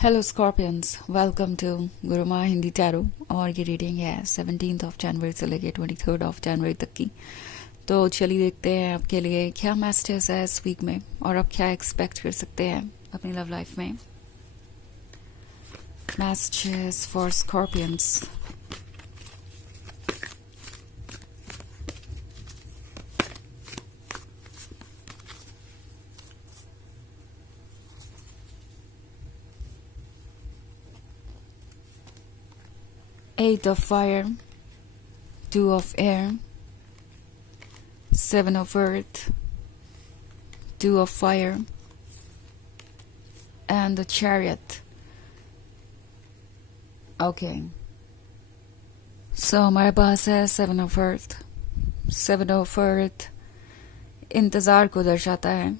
Hello scorpions, welcome to Guruma Hindi tarot. और ये reading है 17 ऑफ जनवरी से लेके 23 ऑफ जनवरी तक की। तो चलिए देखते हैं आपके लिए क्या मैसेजेस है इस वीक में और आप क्या एक्सपेक्ट कर सकते हैं अपनी लव लाइफ में। Messages for scorpions. Eight of fire, two of air, seven of earth, two of fire, and the chariot. Okay. So हमारे पास है seven of earth. Seven of earth इंतज़ार को दर्शाता है।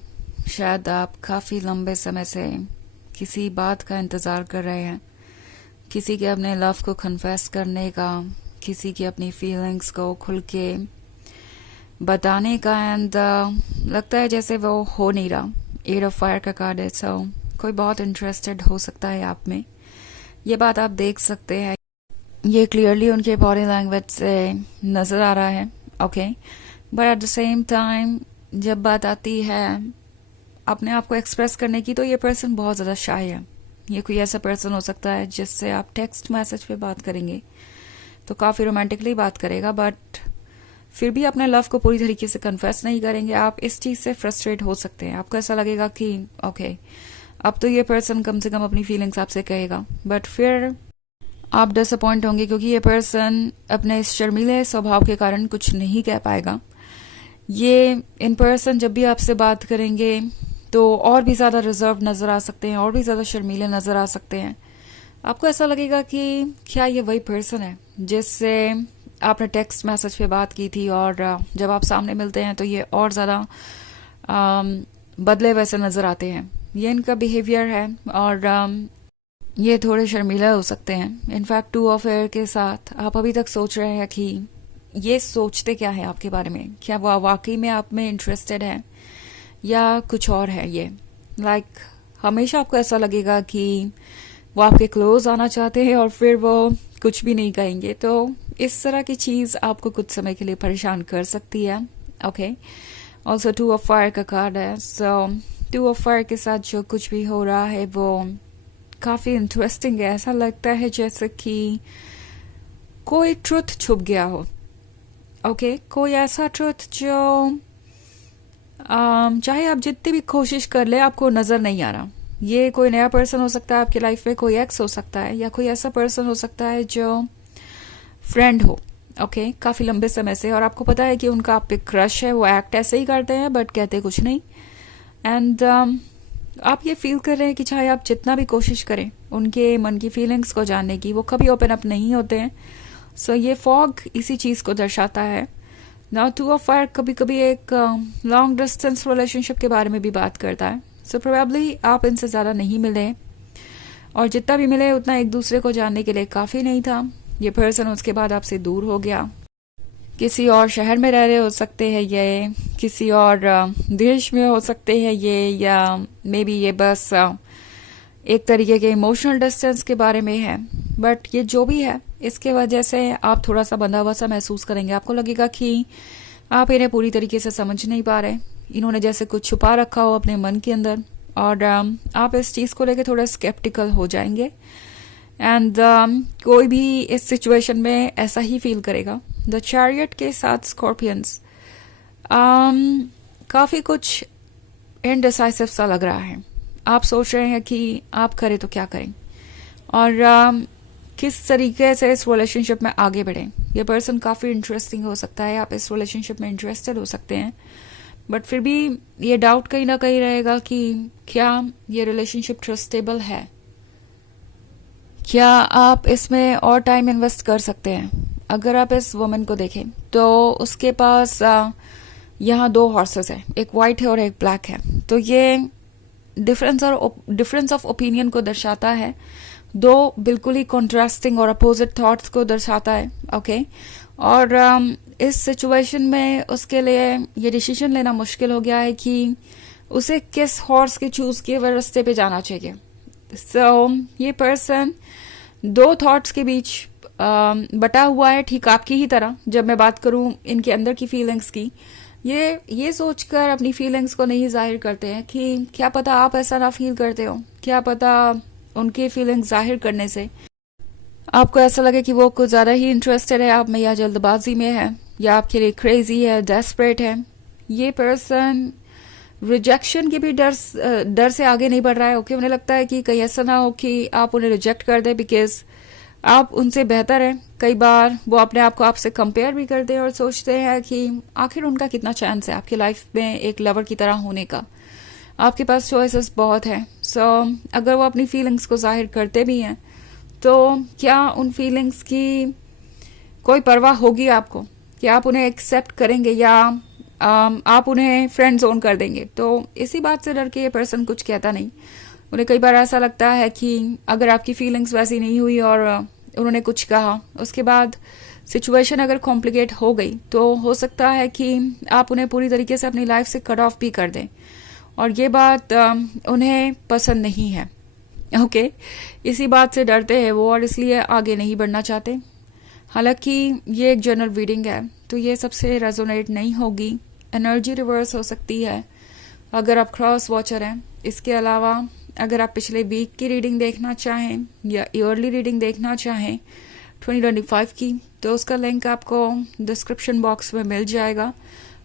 शायद आप काफ़ी लंबे समय से किसी बात का इंतज़ार कर रहे हैं, किसी के अपने लव को कन्फेस करने का, किसी की अपनी फीलिंग्स को खुल के बताने का। एंड लगता है जैसे वो हो नहीं रहा। एट ऑफ फायर का कार्ड है। सो कोई बहुत इंटरेस्टेड हो सकता है आप में, ये बात आप देख सकते हैं। ये क्लियरली उनके बॉडी लैंग्वेज से नज़र आ रहा है। Okay, but at the same time जब बात आती है अपने आप को एक्सप्रेस करने की, तो ये पर्सन बहुत ज़्यादा शाय है। ये कोई ऐसा पर्सन हो सकता है जिससे आप टेक्स्ट मैसेज पे बात करेंगे तो काफ़ी रोमांटिकली बात करेगा, बट फिर भी अपने लव को पूरी तरीके से कन्फेस नहीं करेंगे। आप इस चीज़ से फ्रस्ट्रेट हो सकते हैं। आपको ऐसा लगेगा कि ओके, अब तो ये पर्सन कम से कम अपनी फीलिंग्स आपसे कहेगा, बट फिर आप डिसअपॉइंट होंगे क्योंकि ये पर्सन अपने इस शर्मीले स्वभाव के कारण कुछ नहीं कह पाएगा। ये इन पर्सन जब भी आपसे बात करेंगे तो और भी ज़्यादा रिजर्व नज़र आ सकते हैं, और भी ज़्यादा शर्मीले नज़र आ सकते हैं। आपको ऐसा लगेगा कि क्या ये वही पर्सन है जिससे आपने टेक्स्ट मैसेज पे बात की थी, और जब आप सामने मिलते हैं तो ये और ज़्यादा बदले वैसे नज़र आते हैं। ये इनका बिहेवियर है और ये थोड़े शर्मीले हो सकते हैं। इनफैक्ट टू ऑफ एयर के साथ आप अभी तक सोच रहे हैं कि ये सोचते क्या है आपके बारे में, क्या वो वाकई में आप में इंटरेस्टेड है या कुछ और है। ये हमेशा आपको ऐसा लगेगा कि वो आपके क्लोज आना चाहते हैं और फिर वो कुछ भी नहीं कहेंगे। तो इस तरह की चीज़ आपको कुछ समय के लिए परेशान कर सकती है। Okay, also two of fire का कार्ड है। सो टू ऑफ फायर के साथ जो कुछ भी हो रहा है वो काफ़ी इंटरेस्टिंग है। ऐसा लगता है जैसे कि कोई ट्रुथ छुप गया हो। ओके, कोई ऐसा ट्रुथ जो चाहे आप जितनी भी कोशिश कर ले आपको नज़र नहीं आ रहा। ये कोई नया पर्सन हो सकता है आपकी लाइफ में, कोई एक्स हो सकता है, या कोई ऐसा पर्सन हो सकता है जो फ्रेंड हो। ओके, काफ़ी लंबे समय से, और आपको पता है कि उनका आप पे क्रश है। वो एक्ट ऐसे ही करते हैं बट कहते कुछ नहीं। एंड आप ये फील कर रहे हैं कि चाहे आप जितना भी कोशिश करें उनके मन की फीलिंग्स को जानने की, वो कभी ओपन अप नहीं होते हैं। सो ये फॉग इसी चीज़ को दर्शाता है। नाउ टू ऑफ फायर कभी कभी एक लॉन्ग डिस्टेंस रिलेशनशिप के बारे में भी बात करता है। सो प्रोबेबली आप इनसे ज़्यादा नहीं मिले, और जितना भी मिले उतना एक दूसरे को जानने के लिए काफ़ी नहीं था। ये पर्सन उसके बाद आपसे दूर हो गया, किसी और शहर में रह रहे हो सकते हैं, ये किसी और देश में हो सकते हैं ये, या मे बी ये बस एक तरीके के इमोशनल डिस्टेंस के बारे में है। बट ये जो भी है, इसके वजह से आप थोड़ा सा बंधा हुआ सा महसूस करेंगे। आपको लगेगा कि आप इन्हें पूरी तरीके से समझ नहीं पा रहे, इन्होंने जैसे कुछ छुपा रखा हो अपने मन के अंदर, और आप इस चीज़ को लेकर थोड़ा स्केप्टिकल हो जाएंगे। एंड कोई भी इस सिचुएशन में ऐसा ही फील करेगा। द चैरियट के साथ स्कॉर्पियंस काफ़ी कुछ इनडिसाइसिव सा लग रहा है। आप सोच रहे हैं कि आप करें तो क्या करें, और किस तरीके से इस रिलेशनशिप में आगे बढ़ें। ये पर्सन काफ़ी इंटरेस्टिंग हो सकता है, आप इस रिलेशनशिप में इंटरेस्टेड हो सकते हैं, बट फिर भी ये डाउट कहीं ना कहीं रहेगा कि क्या ये रिलेशनशिप ट्रस्टेबल है, क्या आप इसमें और टाइम इन्वेस्ट कर सकते हैं। अगर आप इस वुमन को देखें तो उसके पास यहाँ दो हॉर्सेस हैं, एक वाइट है और एक ब्लैक है। तो ये डिफरेंस ऑफ ओपिनियन को दर्शाता है, दो बिल्कुल ही कॉन्ट्रास्टिंग और अपोजिट थॉट्स को दर्शाता है। ओके, और इस सिचुएशन में उसके लिए ये डिसीजन लेना मुश्किल हो गया है कि उसे किस हॉर्स के चूज किए हुए रास्ते पे जाना चाहिए। ये पर्सन दो थॉट्स के बीच बटा हुआ है, ठीक आपकी ही तरह। जब मैं बात करूं इनके अंदर की फीलिंग्स की, ये सोचकर अपनी फीलिंग्स को नहीं जाहिर करते हैं कि क्या पता आप ऐसा ना फील करते हो, क्या पता उनके फीलिंग्स जाहिर करने से आपको ऐसा लगे कि वो कुछ ज्यादा ही इंटरेस्टेड है आप में, या जल्दबाजी में है, या आपके लिए क्रेजी है, डेस्परेट है। ये पर्सन रिजेक्शन के भी डर से आगे नहीं बढ़ रहा है। ओके, उन्हें लगता है कि कहीं ऐसा ना हो कि आप उन्हें रिजेक्ट कर दें, बिकॉज आप उनसे बेहतर हैं। कई बार वो अपने आप को आपसे कंपेयर भी करते हैं और सोचते हैं कि आखिर उनका कितना चांस है आपकी लाइफ में एक लवर की तरह होने का। आपके पास चॉइसेस बहुत हैं। अगर वो अपनी फीलिंग्स को जाहिर करते भी हैं तो क्या उन फीलिंग्स की कोई परवाह होगी आपको, कि आप उन्हें एक्सेप्ट करेंगे, या आप उन्हें फ्रेंड जोन कर देंगे? तो इसी बात से डर के ये पर्सन कुछ कहता नहीं। उन्हें कई बार ऐसा लगता है कि अगर आपकी फीलिंग्स वैसी नहीं हुई और उन्होंने कुछ कहा, उसके बाद सिचुएशन अगर कॉम्प्लिकेट हो गई, तो हो सकता है कि आप उन्हें पूरी तरीके से अपनी लाइफ से कट ऑफ भी कर दें, और ये बात उन्हें पसंद नहीं है। ओके, इसी बात से डरते हैं वो और इसलिए आगे नहीं बढ़ना चाहते। हालांकि ये एक जनरल रीडिंग है तो ये सबसे रेजोनेट नहीं होगी, एनर्जी रिवर्स हो सकती है अगर आप क्रॉस वॉचर हैं। इसके अलावा अगर आप पिछले वीक की रीडिंग देखना चाहें या ईयरली रीडिंग देखना चाहें 2025 की, तो उसका लिंक आपको डिस्क्रिप्शन बॉक्स में मिल जाएगा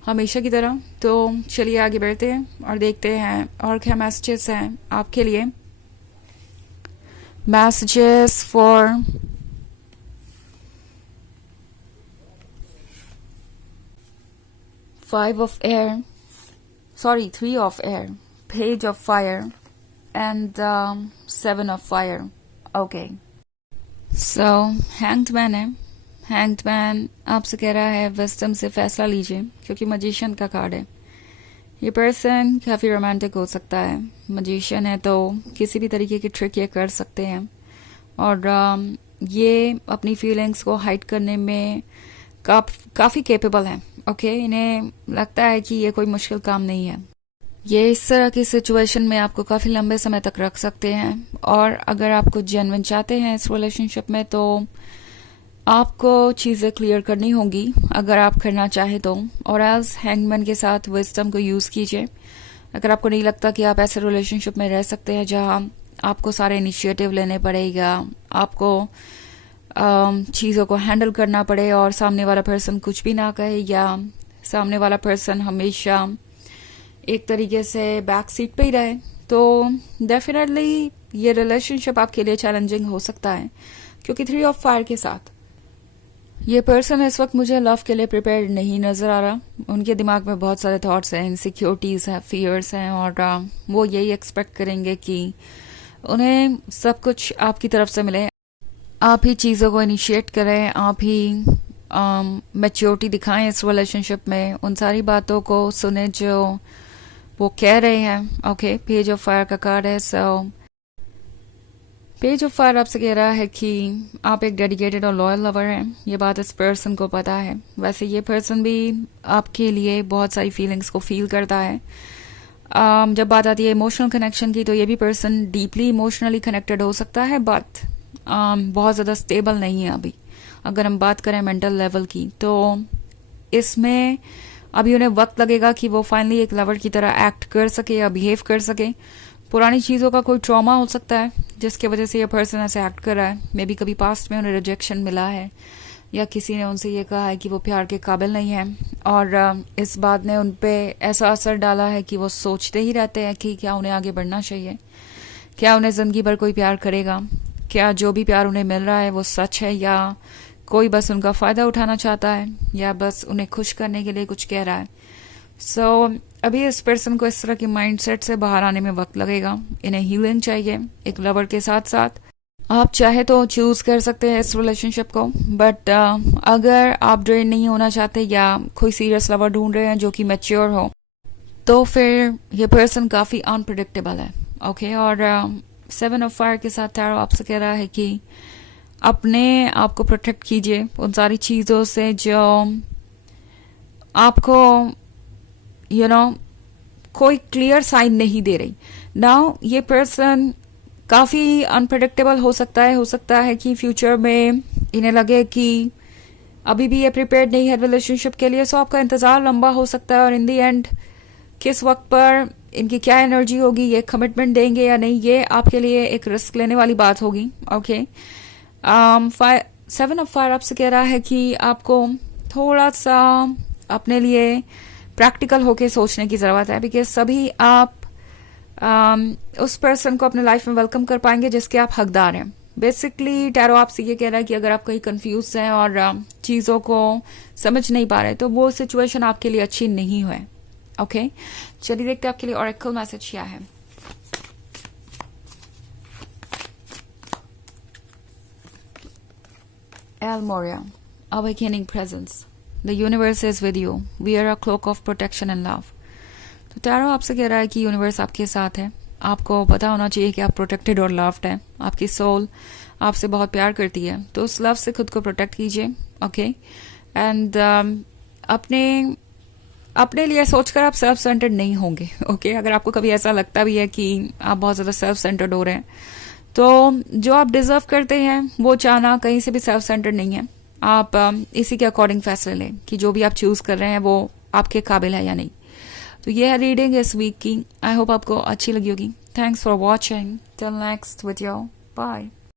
हमेशा की तरह। तो चलिए आगे बढ़ते हैं और देखते हैं और क्या मैसेजेस हैं आपके लिए। Messages for Five of Air, sorry, Three of Air, Page of Fire, and Seven of Fire. Okay. So, Hanged Man है। Hanged Man आपसे कह रहा है विजडम से फैसला लीजिए, क्योंकि मजिशियन का कार्ड है। ये पर्सन काफ़ी रोमांटिक हो सकता है। मजिशियन है तो किसी भी तरीके की ट्रिक ये कर सकते हैं, और ये अपनी फीलिंग्स को हाइड करने में काफ़ी केपेबल हैं। ओके, इन्हें लगता है कि ये कोई मुश्किल काम नहीं है। ये इस तरह की सिचुएशन में आपको काफ़ी लंबे समय तक रख सकते हैं, और अगर आप कुछ जेन्युइन चाहते हैं इस रिलेशनशिप में तो आपको चीज़ें क्लियर करनी होंगी अगर आप करना चाहें तो। और एज हैंगमैन के साथ विजडम को यूज़ कीजिए। अगर आपको नहीं लगता कि आप ऐसे रिलेशनशिप में रह सकते हैं जहाँ आपको सारे इनिशिएटिव लेने पड़ेगा, आपको चीज़ों को हैंडल करना पड़े और सामने वाला पर्सन कुछ भी ना कहे, या सामने वाला पर्सन हमेशा एक तरीके से बैक सीट पे ही रहे, तो डेफिनेटली ये रिलेशनशिप आपके लिए चैलेंजिंग हो सकता है। क्योंकि 3 ऑफ फायर के साथ ये पर्सन इस वक्त मुझे लव के लिए प्रिपेयर्ड नहीं नज़र आ रहा। उनके दिमाग में बहुत सारे थॉट्स हैं, इनसिक्योरिटीज़ हैं, फियर्स हैं, और वो यही एक्सपेक्ट करेंगे कि उन्हें सब कुछ आपकी तरफ से मिले, आप ही चीज़ों को इनिशिएट करें, आप ही मैच्योरिटी दिखाएं इस रिलेशनशिप में, उन सारी बातों को सुने जो वो कह रहे हैं। ओके, पेज ऑफ फायर का कार्ड है। पेज ऑफ फायर आपसे कह रहा है कि आप एक डेडिकेटेड और लॉयल लवर हैं। ये बात इस पर्सन को पता है। वैसे ये पर्सन भी आपके लिए बहुत सारी फीलिंग्स को फील करता है। जब बात आती है इमोशनल कनेक्शन की, तो ये भी पर्सन डीपली इमोशनली कनेक्टेड हो सकता है, बट बहुत ज़्यादा स्टेबल नहीं है अभी। अगर हम बात करें मेंटल लेवल की, तो इसमें अभी उन्हें वक्त लगेगा कि वो फाइनली एक लवर की तरह एक्ट कर सके या बिहेव कर सके। पुरानी चीज़ों का कोई ट्रॉमा हो सकता है जिसकी वजह से ये पर्सन ऐसे एक्ट कर रहा है। मे बी कभी पास्ट में उन्हें रिजेक्शन मिला है, या किसी ने उनसे ये कहा है कि वो प्यार के काबिल नहीं है, और इस बात ने उन पर ऐसा असर डाला है कि वो सोचते ही रहते हैं कि क्या उन्हें आगे बढ़ना चाहिए, क्या उन्हें ज़िंदगी भर कोई प्यार करेगा, क्या जो भी प्यार उन्हें मिल रहा है वो सच है, या कोई बस उनका फ़ायदा उठाना चाहता है, या बस उन्हें खुश करने के लिए कुछ कह रहा है। अभी इस पर्सन को इस तरह की माइंडसेट से बाहर आने में वक्त लगेगा। इन्हें हीलिंग चाहिए एक लवर के साथ साथ। आप चाहे तो चूज़ कर सकते हैं इस रिलेशनशिप को, बट अगर आप ड्रेन नहीं होना चाहते या कोई सीरियस लवर ढूंढ रहे हैं जो कि मैच्योर हो, तो फिर ये पर्सन काफ़ी अनप्रिडिक्टेबल है। ओके, और 7 ऑफ फायर के साथ टैरो आपसे कह रहा है कि अपने आप को प्रोटेक्ट कीजिए उन सारी चीज़ों से जो आपको कोई क्लियर साइन नहीं दे रही। नाउ ये पर्सन काफ़ी अनप्रडिक्टेबल हो सकता है कि फ्यूचर में इन्हें लगे कि अभी भी ये प्रिपेयर्ड नहीं है रिलेशनशिप के लिए, सो आपका इंतज़ार लंबा हो सकता है और इन दी एंड किस वक्त पर इनकी क्या एनर्जी होगी, ये कमिटमेंट देंगे या नहीं, ये आपके लिए एक रिस्क लेने वाली बात होगी। ओके, 7 ऑफ फायर आपसे कह रहा है कि आपको थोड़ा सा अपने लिए प्रैक्टिकल होके सोचने की ज़रूरत है, बिकॉज सभी आप उस पर्सन को अपने लाइफ में वेलकम कर पाएंगे जिसके आप हकदार हैं। बेसिकली टैरो आपसे ये कह रहा है कि अगर आप कहीं कंफ्यूज हैं और चीज़ों को समझ नहीं पा रहे तो वो सिचुएशन आपके लिए अच्छी नहीं है। ओके, चलिए देखते हैं आपके लिए ऑरेकल मैसेज क्या है। El Morya, awakening presence, the universe is with you, wear a cloak of protection and love. तो टैरो आपसे कह रहा है कि यूनिवर्स आपके साथ है, आपको पता होना चाहिए कि आप प्रोटेक्टेड और लव्ड हैं, आपकी सोल आपसे बहुत प्यार करती है, तो उस लव से खुद को प्रोटेक्ट कीजिए। ओके, एंड अपने लिए सोचकर आप सेल्फ सेंटर्ड नहीं होंगे। ओके, अगर आपको कभी ऐसा लगता भी है कि आप बहुत ज़्यादा सेल्फ सेंटर्ड हो रहे हैं तो जो आप डिजर्व करते हैं वो चाहना कहीं से भी सेल्फ सेंटर्ड नहीं है। आप इसी के अकॉर्डिंग फैसले लें कि जो भी आप चूज कर रहे हैं वो आपके काबिल है या नहीं। तो ये है रीडिंग इस वीक की। आई होप आपको अच्छी लगी होगी। Thanks for watching. Till next video, bye.